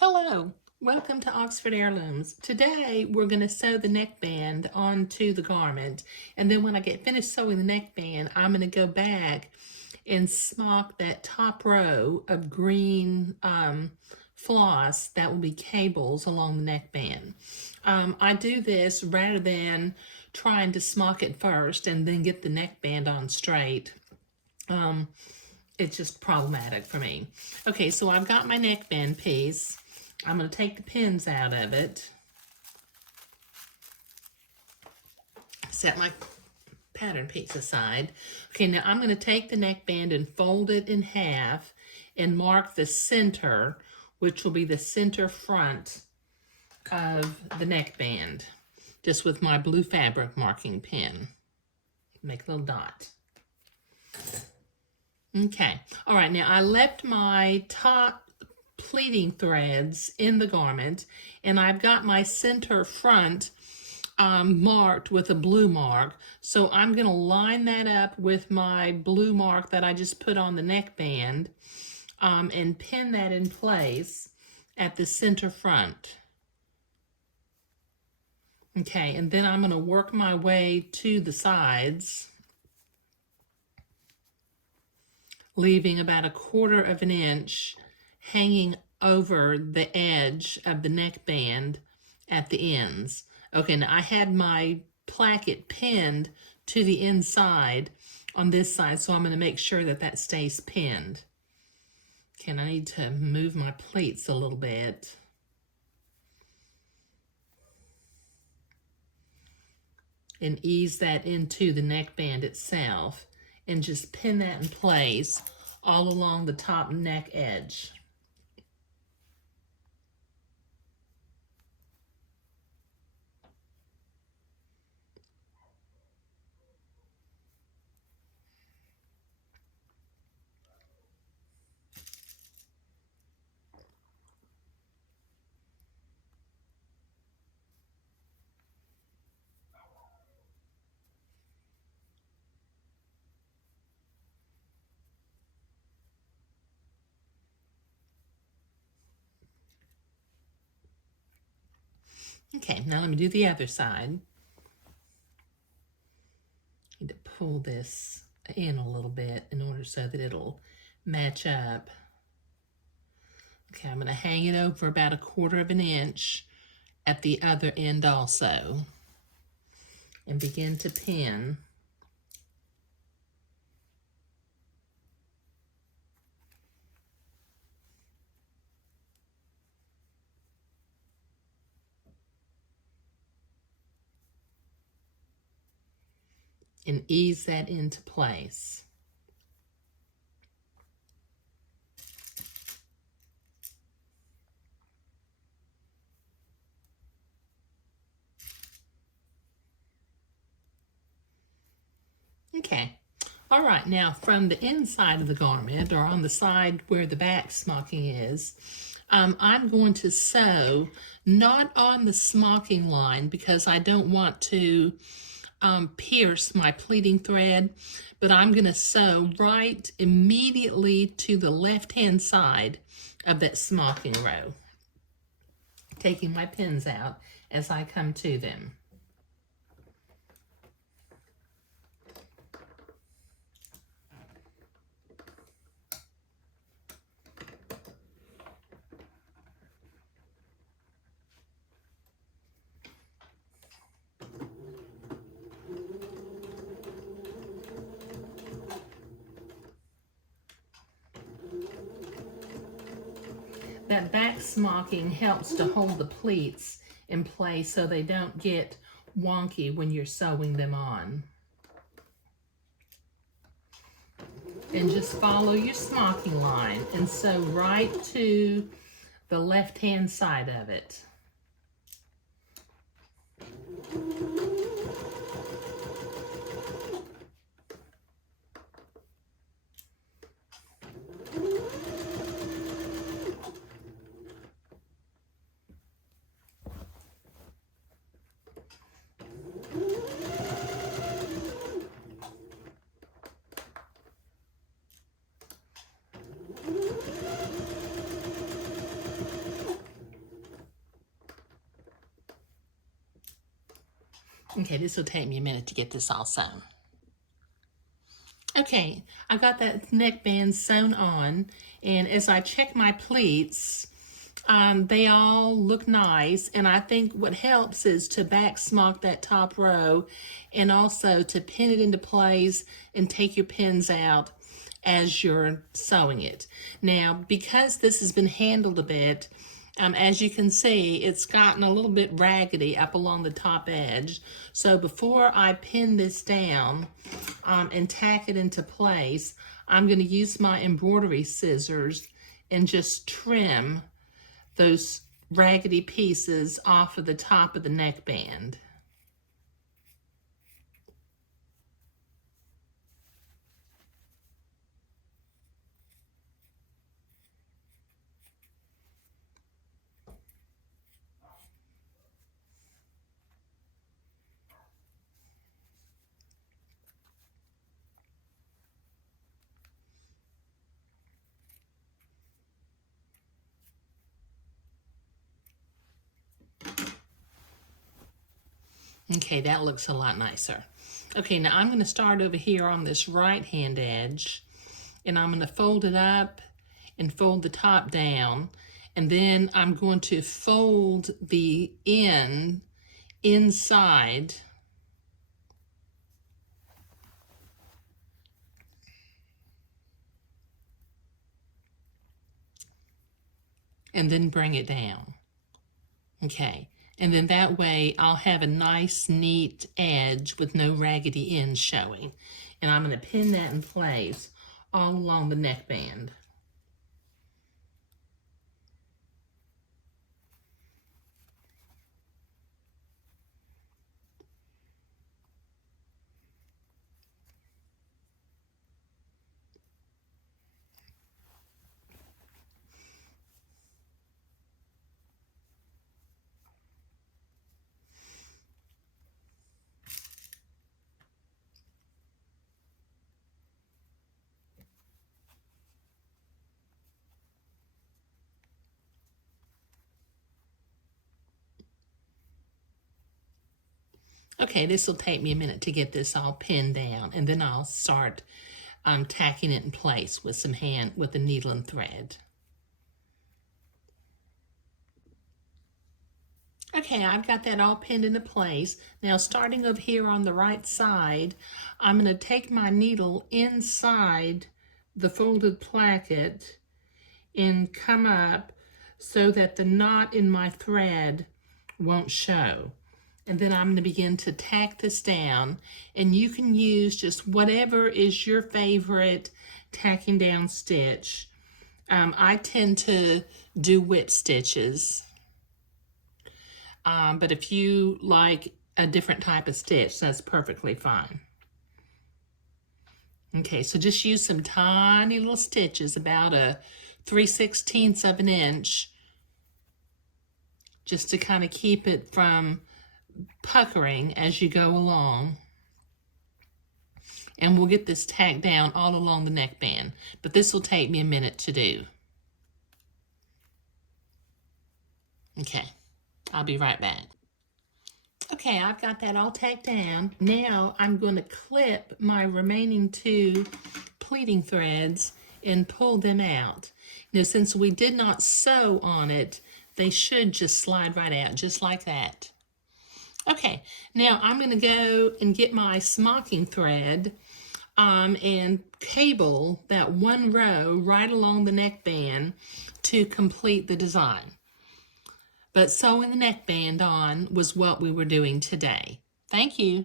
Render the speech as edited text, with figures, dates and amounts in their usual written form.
Hello, welcome to Oxford Heirlooms. Today we're going to sew the neckband onto the garment, and then when I get finished sewing the neckband, I'm going to go back and smock that top row of green floss that will be cables along the neckband. I do this rather than trying to smock it first and then get the neckband on straight. It's just problematic for me. Okay, so I've got my neckband piece. I'm going to take the pins out of it. Set my pattern piece aside. Okay, now I'm going to take the neckband and fold it in half and mark the center, which will be the center front of the neckband, just with my blue fabric marking pin. Make a little dot. Okay, all right, now I left my top pleating threads in the garment, and I've got my center front marked with a blue mark. So I'm going to line that up with my blue mark that I just put on the neckband and pin that in place at the center front. Okay, and then I'm going to work my way to the sides, leaving about 1/4 of an inch hanging over the edge of the neckband at the ends. Okay, now I had my placket pinned to the inside on this side, so I'm going to make sure that that stays pinned. Okay, and I need to move my pleats a little bit. And ease that into the neckband itself, and just pin that in place all along the top neck edge. Okay, now let me do the other side. Need to pull this in a little bit in order so that it'll match up. Okay, I'm going to hang it over about 1/4 of an inch at the other end also, and begin to pin. And ease that into place. Okay, all right, now from the inside of the garment, or on the side where the back smocking is, I'm going to sew not on the smocking line because I don't want to pierce my pleating thread, but I'm going to sew right immediately to the left-hand side of that smocking row, taking my pins out as I come to them. That back smocking helps to hold the pleats in place so they don't get wonky when you're sewing them on. And just follow your smocking line and sew right to the left-hand side of it. Okay, this will take me a minute to get this all sewn. Okay, I got that neckband sewn on, and as I check my pleats, they all look nice, and I think what helps is to back smock that top row and also to pin it into place and take your pins out as you're sewing it. Now, because this has been handled a bit, as you can see, it's gotten a little bit raggedy up along the top edge. So before I pin this down and tack it into place, I'm going to use my embroidery scissors and just trim those raggedy pieces off of the top of the neckband. Okay, that looks a lot nicer. Okay, now I'm going to start over here on this right hand edge, and I'm going to fold it up and fold the top down, and then I'm going to fold the end inside and then bring it down. Okay, and then that way I'll have a nice neat edge with no raggedy ends showing. And I'm going to pin that in place all along the neckband. Okay, this will take me a minute to get this all pinned down, and then I'll start tacking it in place with with a needle and thread. Okay, I've got that all pinned into place. Now, starting over here on the right side, I'm going to take my needle inside the folded placket and come up so that the knot in my thread won't show. And then I'm going to begin to tack this down, and you can use just whatever is your favorite tacking down stitch. I tend to do whip stitches, but if you like a different type of stitch, that's perfectly fine. Okay, so just use some tiny little stitches, about a 3/16 of an inch, just to kind of keep it from puckering as you go along. And we'll get this tacked down all along the neckband, but this will take me a minute to do. Okay, I'll be right back. Okay, I've got that all tacked down. Now I'm going to clip my remaining 2 pleating threads and pull them out. Now, since we did not sew on it, they should just slide right out, just like that. Okay, now I'm going to go and get my smocking thread and cable that one row right along the neckband to complete the design. But sewing the neckband on was what we were doing today. Thank you.